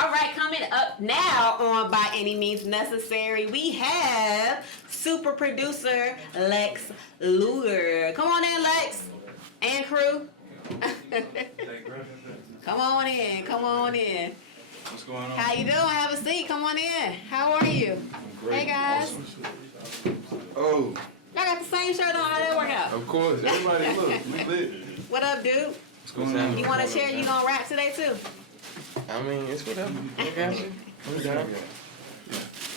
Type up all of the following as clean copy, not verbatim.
All right, coming up now on By Any Means Necessary, we have super producer Lex Luger. Come on in, Lex and crew. Come on in, come on in. What's going on? How you doing? Have a seat. Come on in. How are you? I'm great. Hey guys. Awesome. Oh, Y'all got the same shirt on. How that work out? of course. Everybody look. We lit. What up, dude? What's going on? You want to share? You gonna rap today too? I mean, it's whatever. I got you. I'm down.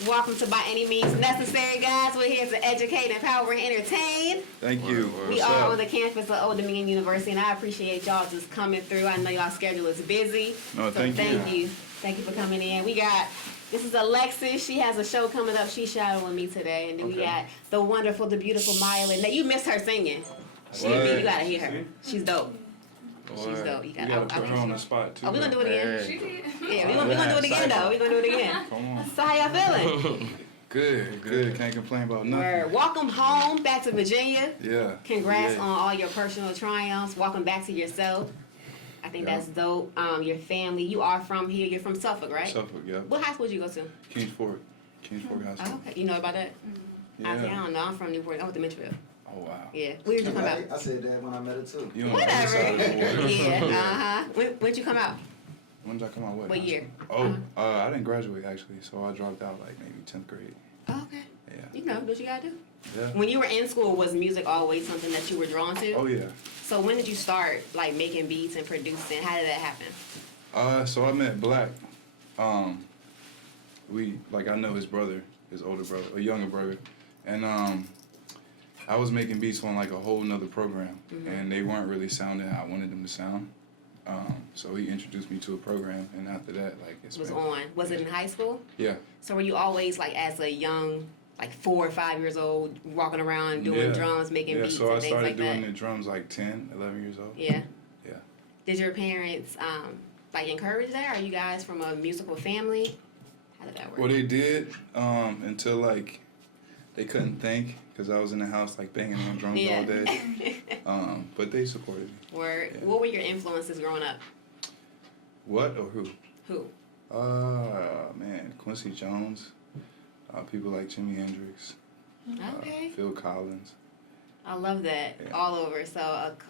Welcome to By Any Means Necessary, guys. We're here to educate, empower, and entertain. Thank you. We What's are up? on the campus of Old Dominion University, and I appreciate y'all just coming through. I know y'all schedule is busy. No, thank you. Thank you for coming in. This is Alexis. She has a show coming up. She's shadowing me today. And then we got the wonderful, the beautiful Myla. Now, you missed her singing. You gotta hear her. She's dope. She's dope. You You gotta put her on the spot too. Oh, we're gonna do it again. She did. Yeah, we're gonna do it again though. We're gonna do it again. Come on. So how y'all feeling? Good. Can't complain about nothing. Word. Welcome home back to Virginia. Yeah. Congrats Yeah. on all your personal triumphs. Welcome back to yourself. I think Yeah. that's dope. Your family. You are from here. You're from Suffolk, right? Suffolk, yeah. What high school did you go to? Kings Fork High Oh, School. okay. You know about that? I Yeah. don't know. I'm from Newport. I went to Mitchellville. Oh wow. Yeah. Where did you come out? I said that when I met her too. You on the other Whatever. side of the water. Yeah. When did you come out? When did I come out? What year? Oh, I didn't graduate actually, so I dropped out like maybe 10th grade. Oh, okay. Yeah. You know what you gotta do. Yeah. When you were in school, was music always something that you were drawn to? Oh yeah. So when did you start like making beats and producing? How did that happen? So I met Black. I know his brother, his older brother, a younger brother, and I was making beats on like a whole nother program, and they weren't really sounding how I wanted them to sound. So he introduced me to a program, and after that, like it's Was been- on. Was it in high school? Yeah. So were you always like as a young, like 4 or 5 years old, walking around doing Yeah. drums, making Yeah. beats So I and things started like doing that? the drums like 10, 11 years old. Yeah. Yeah. Did your parents like encourage that? Are you guys from a musical family? How did that work? Well, they did until like they couldn't think because I was in the house like banging on drums all day. But they supported me. Word. Yeah. What were your influences growing up? What or who? Who? Man, Quincy Jones, people like Jimi Hendrix, Okay. Phil Collins. I love that. Yeah. All over. So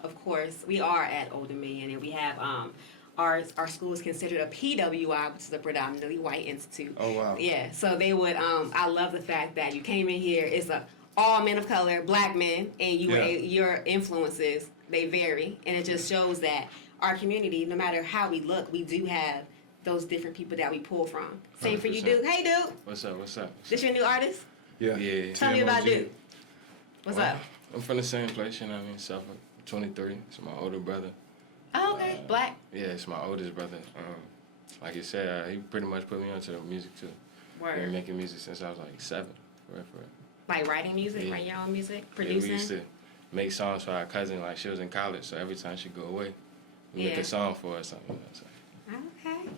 of course we are at Old Dominion, and we have our school is considered a PWI, which is a predominantly white institute. Oh wow. Yeah. So they would. I love the fact that you came in here. It's all men of color, black men, and your influences they vary, and it just shows that our community, no matter how we look, we do have those different people that we pull from. Same for you, 100%. Duke. Hey, Duke. What's up? This your new artist? Yeah. Yeah. Tell me about TMOG. Duke. What's Well, up? I'm from the same place, you know what I mean? Suffolk, 23. It's my older brother. Oh, okay. Black. Yeah, it's my oldest brother. Like you said, he pretty much put me onto the music too. Been Word. making music since I was like 7. For real. Like writing music, Yeah. writing your own music, Yeah, producing. we used to make songs for our cousin. Like she was in college, so every time she go away, we make Yeah. a song for her or something. You know, so. Okay.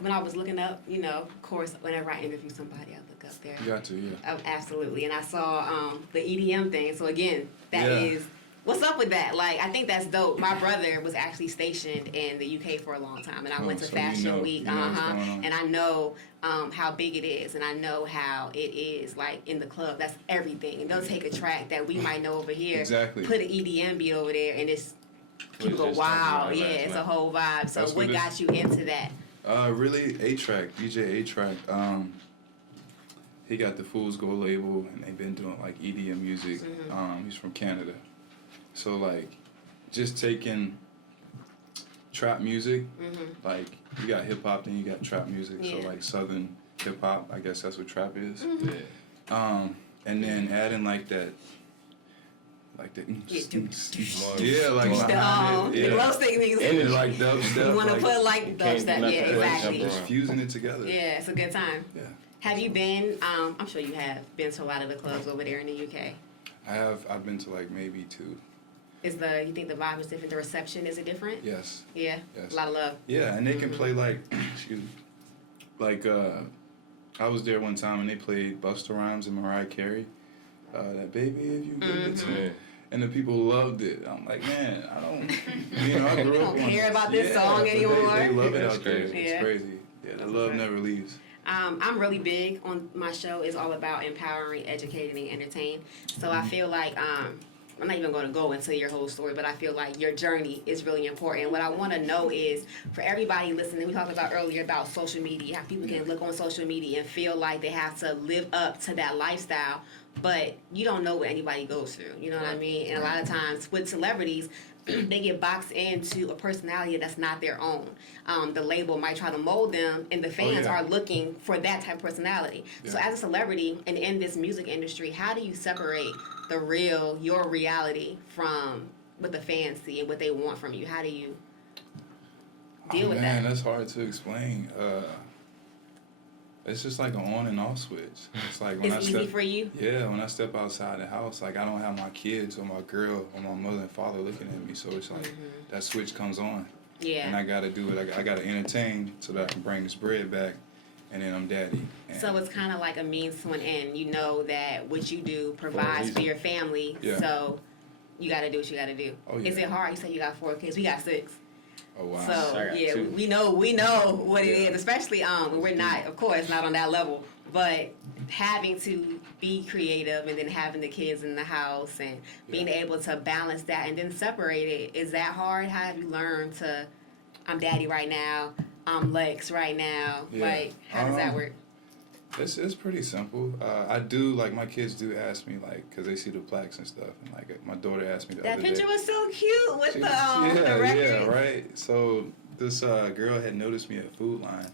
When I was looking up, of course, whenever I interview somebody, I look up there. You got to, yeah. Oh, absolutely. And I saw the EDM thing. So again, that Yeah. is what's up with that? Like, I think that's dope. My brother was actually stationed in the UK for a long time, and I went to so you Fashion know- Week. you know what's going on. And I know how big it is, and I know how it is like in the club. That's everything. And they'll take a track that we might know over here, Exactly. put an EDM beat over there, and it's people go just talking wow. about Yeah, last it's a night. whole vibe. So That's what what it got is. you into that? Really, A-Track, DJ A-Track. He got the Fool's Gold label, and they've been doing like EDM music. He's from Canada, so like just taking trap music. Like you got hip hop, then you got trap music. Yeah. So like Southern hip hop, I guess that's what trap is. Yeah. And then adding like that. Yeah, like behind it, the glow stick niggas. And it's like dubstep. You want to like, put like can't do dubstep. nothing Yeah, but exactly. jump just fusing it together. Yeah, it's a good time. Yeah. Have you been, I'm sure you have, been to a lot of the clubs over there in the UK? I've been to like maybe 2. You think the vibe is different? The reception, is it different? Yes. Yeah? Yes. A lot of love. Yeah, and they can play like, excuse me, like I was there one time and they played Busta Rhymes and Mariah Carey. That baby, if you give it to me. And the people loved it. I'm like, man, I don't, you know, I grew up on care this. about this Yeah, song but anymore. They love it That's out there. crazy. Yeah. It's crazy. Yeah, the love never leaves. I'm really big on my show. It's all about empowering, educating, and entertaining. So I feel like I'm not even going to go into your whole story, but I feel like your journey is really important. What I want to know is, for everybody listening, we talked about earlier about social media, how people can look on social media and feel like they have to live up to that lifestyle, but you don't know what anybody goes through. You know what I mean? And a lot of times with celebrities, they get boxed into a personality that's not their own. The label might try to mold them, and the fans are looking for that type of personality. Yeah. So as a celebrity and in this music industry, how do you separate the real, your reality, from what the fans see and what they want from you? How do you deal with Man, that? that's hard to explain. It's just like an on and off switch. It's like when It's I easy step, for you? yeah, when I step outside the house, like I don't have my kids or my girl or my mother and father looking at me, so it's like that switch comes on, and Yeah. I gotta do it. I gotta entertain so that I can bring this bread back, and then I'm daddy. And So it's kind of like a means to an end. You know that what you do provides for your family, Yeah. so you got to do what you got to do. Oh, yeah. Is it hard? You say you got 4 kids. We got 6. oh wow. So I got yeah, 2. we know what it Yeah. is, especially when we're not, of course, not on that level. But having to be creative and then having the kids in the house and being able to balance that and then separate it, is that hard? How have you learned to? I'm daddy right now. I'm Lex right now. Yeah. Like, how does that work? It's pretty simple. I do, like, my kids do ask me, like, because they see the plaques and stuff, and like my daughter asked me the That other picture day. was so cute with She- the record. yeah, right. So this girl had noticed me at Food Line,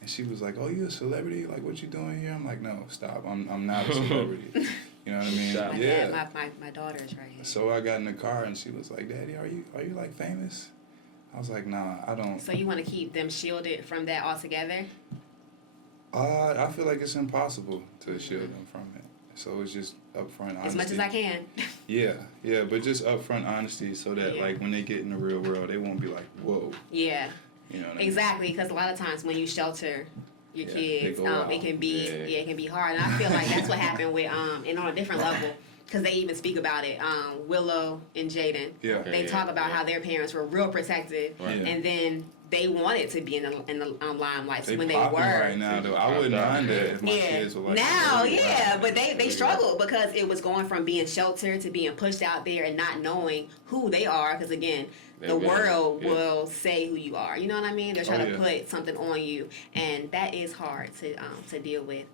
and she was like, "Oh, you a celebrity? Like, what you doing here?" I'm like, "No, stop. I'm not a celebrity." You know what I mean? Stop. Yeah. My daughter's right here. So I got in the car, and she was like, "Daddy, are you like famous?" I was like, "Nah, I don't." So you want to keep them shielded from that altogether? I feel like it's impossible to shield them from it. So it's just upfront honesty. As much as I can. Yeah, but just upfront honesty so that like when they get in the real world, they won't be like, "Whoa." Yeah. You know what I mean? Exactly, because a lot of times when you shelter your Yeah, kids, they go out. it can be Yeah. it can be hard, and I feel like that's what happened with and on a different level, because they even speak about it. Willow and Jaden, Yeah. Okay. they talk about yeah. how their parents were real protective, Right. Yeah. and then they wanted to be in the limelight. So They when they popping were right now, though. I wouldn't mind that if my yeah. kids were like Now, really yeah, wild. but they struggled because it was going from being sheltered to being pushed out there and not knowing who they are. Because again, the Yeah, world yeah. will say who you are. You know what I mean? They're trying to yeah. put something on you, and that is hard to deal with.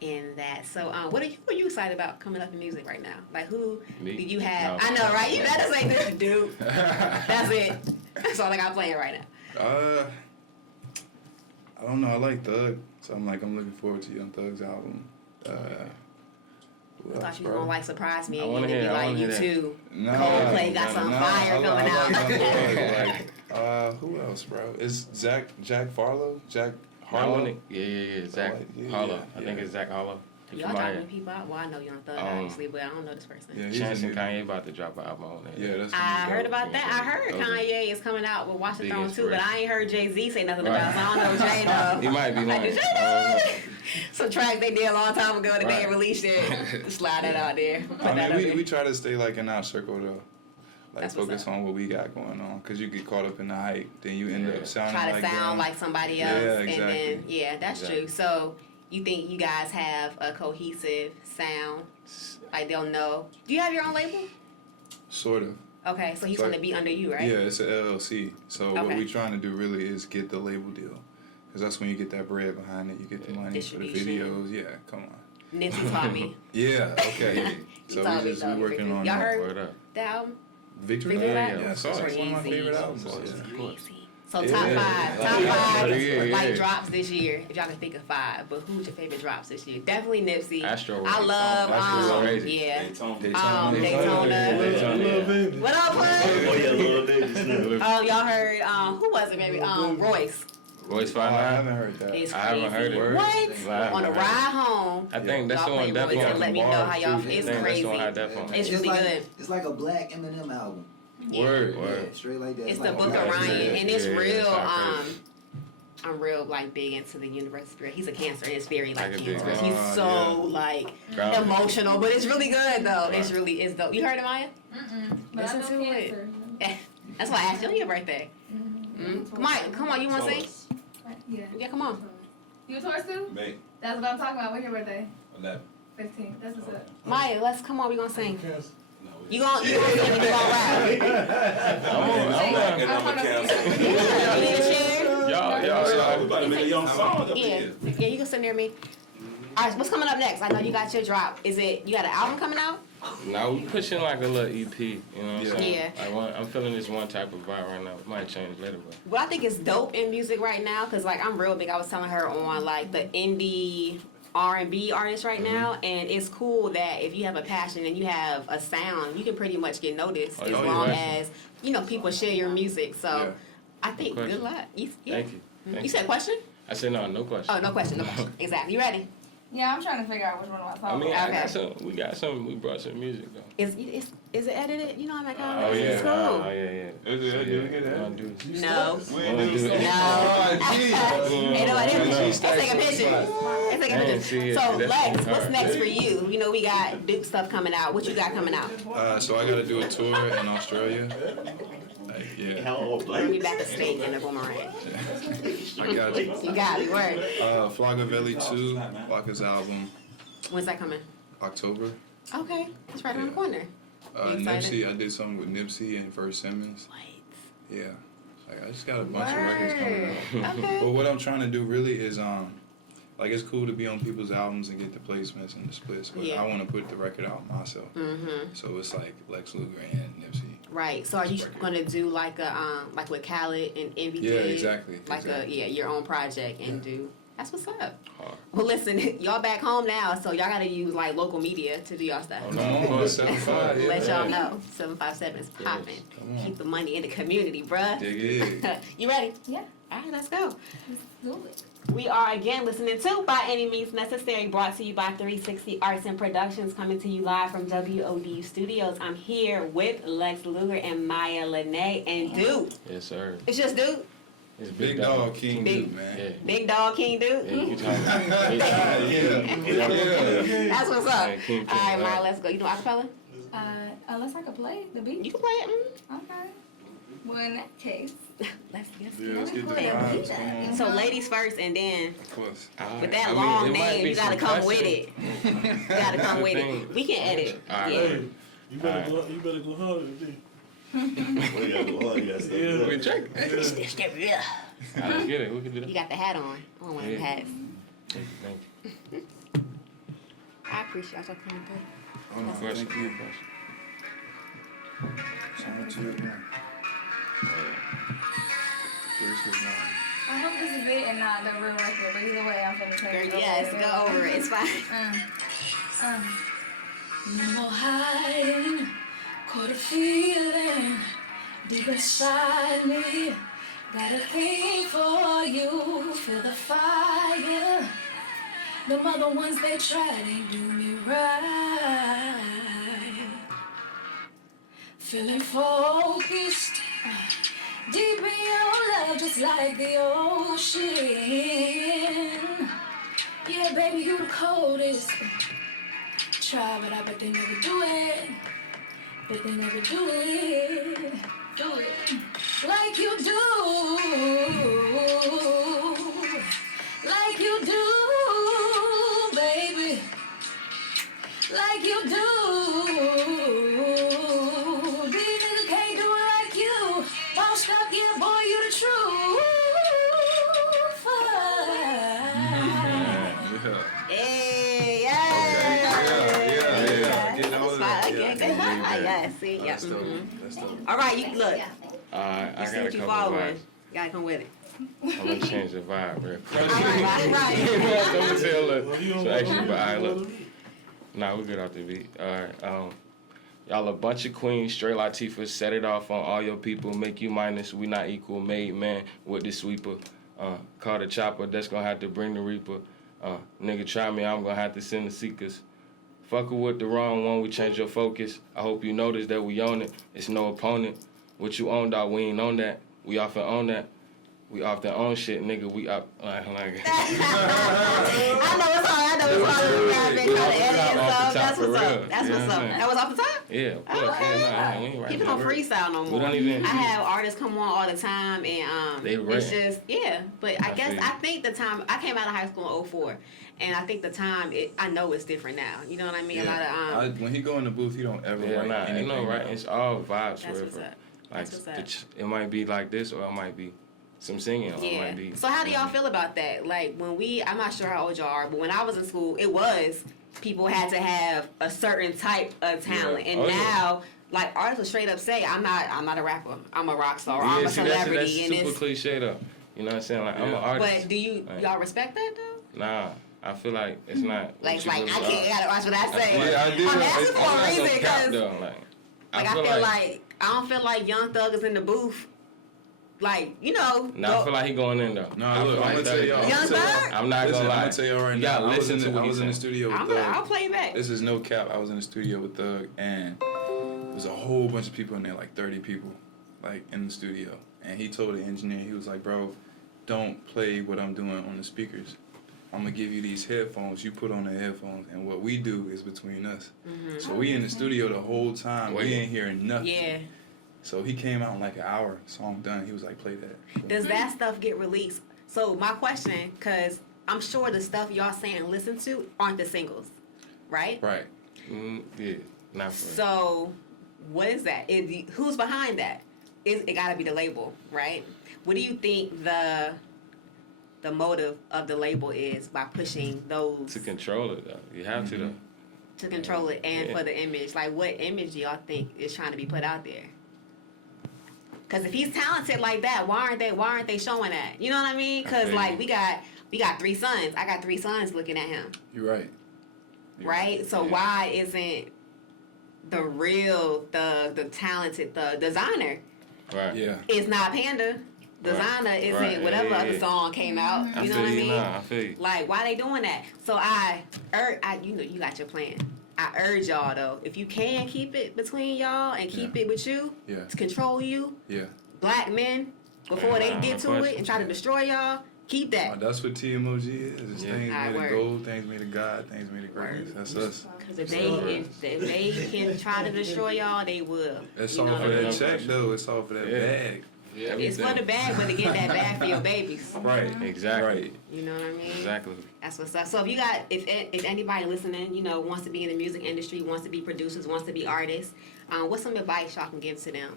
In that, so what are you excited about coming up in music right now? Like who Me? do you have? No. I know, right? You better say this, dude. That's it. That's all I got playing right now. I don't know. I like Thug, so I'm looking forward to Young Thug's album. Who I else, thought you were bro? gonna like surprise me I and wanna you'd be hear- I like, wanna you hear that. too. Nah, Coldplay got some fire I coming out. like Young Thug. Who else, bro? Is Jack Farlow? Jack Harlow? Yeah. Zach yeah, Harlow. I think yeah. it's Zach Harlow. He Y'all from out dropping here. people out? Well, I know Young Thug, Um, obviously, but I don't know this person. Yeah, he's Chance a and new- Kanye about to drop an album on there. Yeah, that's. I gonna be heard dope. about that. I heard Those are Kanye is coming out with Watch the big Throne too, but I ain't heard Jay-Z say nothing Right. about it, so I don't know Jay though. He might be Like, lying. did you know? Some tracks they did a long time ago that they Right. ain't released it. Slide that out there. Put I that mean, out there. we try to stay like in our circle though. Like That's what's focus up. on what we got going on, cause you get caught up in the hype, then you end Yeah. up sounding Try to like sound them. like somebody Yeah, else, exactly. and then that's Exactly. true. So you think you guys have a cohesive sound? Like they'll know. Do you have your own label? Sort of. Okay, so he's So- going to be under you, right? Yeah, it's an LLC. So what Okay. we're trying to do really is get the label deal, because that's when you get that bread behind it. You get the money for the Distribution. videos. Yeah, come on. Nipsey taught me. Yeah, okay. He So taught we me, just taught me. working on Y'all that. heard Word up. the album? Victory Victory Lap? Lap? Yeah, so it's one of my Crazy. favorite albums. Of course. Yeah. Of course. So Yeah. top five, Yeah, like yeah. drops this year. If y'all can think of 5, but who's your favorite drops this year? Definitely Nipsey. Astro. I love, Astro crazy. yeah. Daytona. Daytona. What up, Oh bud? yeah, little baby. Y'all heard, who was it, baby? Royce. Royce Oh, I 5'9". haven't heard that. It's I haven't crazy. heard it. What? Live. On the ride home. I think that's the Y'all one. play Royce and let me know how y'all. I It's think that's crazy. the one had that phone. It's really like, good. It's like a black Eminem album. Word. Word. Straight like that. It's the like Book of black Ryan, Eminem. and it's Yeah, real. it's crazy. I'm real like big into the universe spirit. He's a Cancer, and it's very like I can dig cancerous. that. He's so Yeah. like Grounded. emotional, but it's really good though. Right. It's really dope. You heard it, Maya? But Listen I to know it. Cancer. That's why I asked you on your birthday. Come on, you want to sing? Yeah. Yeah, come on. You a Taurus too? May That's what I'm talking about. When's your birthday? 11. 15. That's what's up. Maya, let's come on. We gonna sing. No, You gonna sing and you gonna rap. and I'm a Cancer. You need a chair? Y'all. We about to make a young song up Yeah, here. yeah. You can sit near me. All right, what's coming up next? I know you got your drop. You got an album coming out? Now we pushing like a little EP, you know what I'm saying? Yeah. I'm feeling this one type of vibe right now. It might change later, but What I think is dope in music right now, cause like I'm real big. I was telling her on like the indie R&B artists right now, and it's cool that if you have a passion and you have a sound, you can pretty much get noticed as long as people share your music. So Yeah. I think No good question. luck. Yeah. thank you. You said question? I said no question. Oh, no question. Exactly. You ready? Yeah, I'm trying to figure out which one of my songs. I mean, Okay. we got some. We brought some music though. Is it edited? You know I'm like, Oh yeah, it's cool. Is it? You get We that? gonna do this. No. We ain't do No. Ain't nobody. Let's take a picture. Let's take a Man, see picture. it. So That's Lex, hard. what's next for you? You know we got Duke stuff coming out. What you got coming out? So I gotta do a tour in Australia. Like, yeah, Bring me back a steak and a boomerang. I got you. You got it. Word. Flockavelli 2, Flocka's album, When's that coming? October. Okay, it's right around the corner. You excited? Nipsey, I did something with Nipsey and First Simmons. Wait. Yeah, like I just got a bunch of records coming out. Okay. But what I'm trying to do really is like it's cool to be on people's albums and get the placements and the splits, but Yeah. I want to put the record out myself. So it's like Lex Luger and Nipsey. Right. So are you gonna do like a like with Khaled and Envy? Yeah, did? exactly. Like your own project and do. That's what's up. Hard. Well, listen, y'all back home now, so y'all gotta use like local media to do y'all stuff. Oh, no. Come on, 7-5. Let y'all know. 757 is popping. Come on. Keep the money in the community, bruh. Dig it. You ready? Yeah. All right, let's go. Do it. We are again listening to By Any Means Necessary, brought to you by 360 Arts and Productions, coming to you live from WODU Studios. I'm here with Lex Luger and Maya Lene and Duke. Yes, sir. It's just Duke? It's Big dog King Big- Duke, man. Yeah. Big Dog King Duke? Yeah, you talking. Yeah. That's what's up. Yeah, King All right, Duke. Maya, let's go. You know acapella? Unless I could play the beat. You can play it. Okay. Well, in that case. Let's Yeah, let's get the Play a vibes. beat. Come on. So ladies first, and then Of course. with that I mean, long it might name, be you gotta some come with question. it. You gotta come with thing. it. We can edit. All right. Yeah. Hey, you better go harder than me. Yeah. We check. Yeah. Let's get it. We can do that. You got the hat on. I want one of them Yeah. hats. Thank you. I appreciate y'all coming through. Oh, no, Question. thank you. Shout out to it, man. Where's his name? I hope this is it and not the real record, but either way, I'm finna play it. Girl, yes, go over it. It's fine. No more hiding, caught a feeling deep inside me. Got a thing for you, feel the fire. The other ones they try, they do me right. Feeling focused, deep in your love, just like the ocean. Yeah, baby, you the coldest. Try, but I bet they never do it. But they never do it. Do it like you do. Like you do, baby. Like you do. These niggas can't do it like you. Won't stop, yeah, boy, you the truth. Hey, yeah. Getting all of that. Yeah, see, yeah. That's dope. That's dope. All right, you look. You I see got a what you couple following. vibes. Gotta come with it. I'm gonna change the vibe real quick. All right. Don't tell look. Oh, you don't So actually, know. but I look. Nah, we good off the beat. Alright, y'all a bunch of queens, straight Latifah, set it off on all your people, make you minus, we not equal, made man with the sweeper. Call the chopper, that's gonna have to bring the reaper. Nigga try me, I'm gonna have to send the seekers. Fucker with the wrong one, we change your focus. I hope you notice that we own it, it's no opponent. What you own, dog, we ain't on that. We often own that. we off their own shit, nigga. We up like. I know it's hard. Trying to edit and stuff. That's what's up. That's what's up. That was off the top? Yeah, of course. Okay. Yeah, we ain't People writing don't freestyle no We more. don't even. I have artists come on all the time, and They it's rap. just But I guess feel you. I think the time I came out of high school in 04, and I think the time I know it's different now. You know what I mean? A lot of when he go in the booth, he don't ever Yeah, write nah, anything. ain't no right. down. It's all vibes That's forever. what's up. Like That's what's up. it might be like this, or it might be some singing, or it Yeah. might be. So how do y'all feel about that? Like when I'm not sure how old y'all are, but when I was in school, it was people had to have a certain type of talent, Yeah. and Oh, yeah. now like artists will straight up say, I'm not a rapper, I'm a rock star, Yeah, I'm a see, that's celebrity, and super it's. cliche though. You know what I'm saying? Like I'm an artist. But do y'all respect that though? Nah, I feel like it's not. Like what you I really can't are. gotta watch what I say. Yeah, I do. I'm asking for a not reason gonna cap, because though, I feel like I don't feel like Young Thug is in the booth. Like, you know. Nah, I feel like he going in though. No, I look, feel I'm like gonna tell y'all. Young Thug? I'm not Listen, gonna lie. I'm gonna tell y'all right You now. gotta listen to what I was in the he's saying. studio with Thug. I'll play it back. This is no cap. I was in the studio with Thug, and there's a whole bunch of people in there, like 30 people, like in the studio. And he told the engineer, he was like, "Bro, don't play what I'm doing on the speakers. I'm gonna give you these headphones. You put on the headphones, and what we do is between us. So we in the studio the whole time. We ain't hearing nothing. Yeah. So he came out in like an hour. Song done. He was like, "Play that." Does that stuff get released? So my question, because I'm sure the stuff y'all saying listen to aren't the singles, right? Right. Yeah, not for So what is that? Who's behind that? It got to be the label, right? What do you think the motive of the label is by pushing those to control it though. You have to though. to control it and Yeah. for the image? Like, what image do y'all think is trying to be put out there? Because if he's talented like that, why aren't they showing that? You know what I mean? Because Okay. like we got 3 sons. I got 3 sons looking at him, You're right. right? So Yeah. why isn't the real the talented the designer Right. Yeah. is not Panda? Designer isn't Right. whatever Yeah, other yeah. song came out. I You know feel what I you. mean? Nah, I feel you. Like, why they doing that? So you know, you got your plan. I urge y'all though, if you can keep it between y'all and keep it with you Yeah. to control you, Yeah. black men, before they Nah, get no to question. it and try to destroy y'all, keep that. That's what TMOG is. It's Yeah. things Alright, made word. of gold, things made of God, things made of greatness. That's us. Because if they can try to destroy y'all, they will. That's You all know for what I that mean? check though. It's all for that Yeah. bag. Yeah, It's for the bag, but to get that bag for your babies. Right. Exactly. Right. You know what I mean? Exactly. That's what's up. So if anybody listening, you know, wants to be in the music industry, wants to be producers, wants to be artists, what's some advice y'all can give to them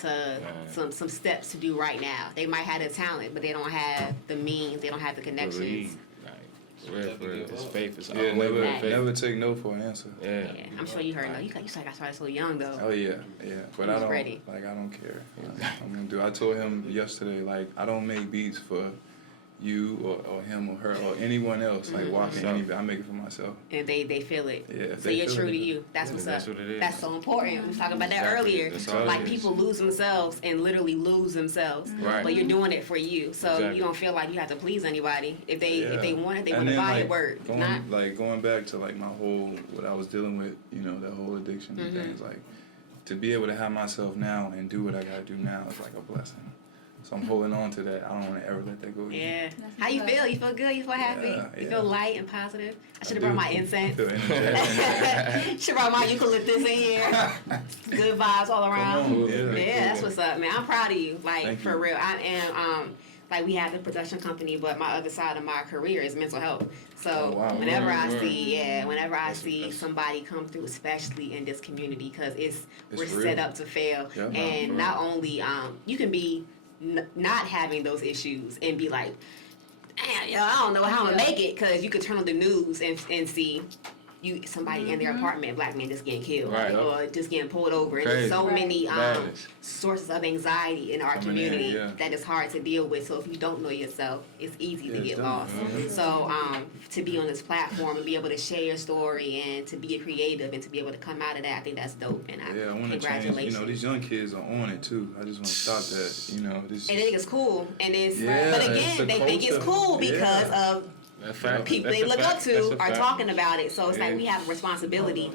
to some steps to do right now? They might have the talent, but they don't have the means, they don't have the connections. Believe. Like, for real. It's faith. It's Yeah. unwavering Never, faith. never take no for an answer. Yeah. Yeah, I'm sure you heard. No, you said I started so young though. Oh yeah, yeah. But I He's don't ready. like. I don't care. I'm gonna do. I told him yesterday. Like I don't make beats for you or him or her or anyone else. Like walking anybody. I make it for myself. And they feel it. Yeah, So they you're feel true it. to you. That's what's That's up. what it is. That's so important. We was talking about that Exactly. earlier. That's all it Like is. people lose themselves and literally lose themselves. Right. But you're doing it for you. So Exactly. you don't feel like you have to please anybody. If they want it, they And want to then, buy like, it, word. If Going, not, going back to like my whole what I was dealing with, you know, that whole addiction and things like to be able to have myself now and do what I gotta do now is like a blessing. So I'm holding on to that. I don't want to ever let that go. Again. yeah. How you feel? You feel good? You feel happy? Yeah, You yeah. feel light and positive? I should have do. brought my incense. Feel energetic. Should brought my eucalyptus in here. Good vibes all around. Come on. Yeah, that's what's up, man. I'm proud of you. Like Thank for you. real. I am like we have the production company, but my other side of my career is mental health. So Oh, wow. whenever I Word. see That's- see somebody come through, especially in this community, because we're real. set up to fail. Yeah, no, and for not only you can be not having those issues and be like, damn, yo, I don't know how I'm gonna make it, because you could turn on the news and see somebody in their apartment, black man, just getting killed, Right. or just getting pulled over. And Crazy. there's so many Madness. sources of anxiety in our Coming in, community yeah. that is hard to deal with. So if you don't know yourself, it's easy to Yeah, get it's lost. done. So to be on this platform and be able to share your story and to be a creative and to be able to come out of that, I think that's dope. And Yeah, I want to change. congratulations. You know, these young kids are on it too. I just want to stop that. You know, this. And they think it's cool, and it's Yeah, but it's again the they think it's culture. cool because Yeah. of That's fact. people That's they a look fact. up That's to a are fact. talking about it. So it's Yeah. like we have a responsibility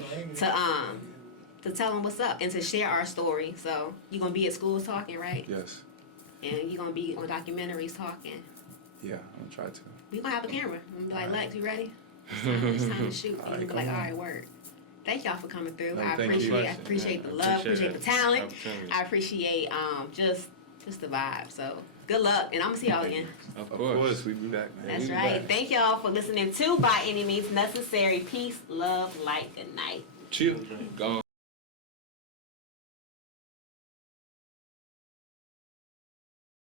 to tell them what's up and to share our story. So you gonna be at school talking, right? Yes. and you're gonna be on documentaries talking. Yeah, I'm gonna try to. We gonna have a camera. I'm gonna be like, All right. Lex, you ready? It's time to shoot. All You're right, gonna be like, come all on. right, work. Thank y'all for coming through. No, I thank you. appreciate the love, appreciate the talent. I appreciate just the vibe. So good luck, and I'm gonna see y'all again. Of Of course. course, we be back, man. That's we be right. back. Thank y'all for listening to By Any Means Necessary. Peace, love, light, good night. Chill. Gone.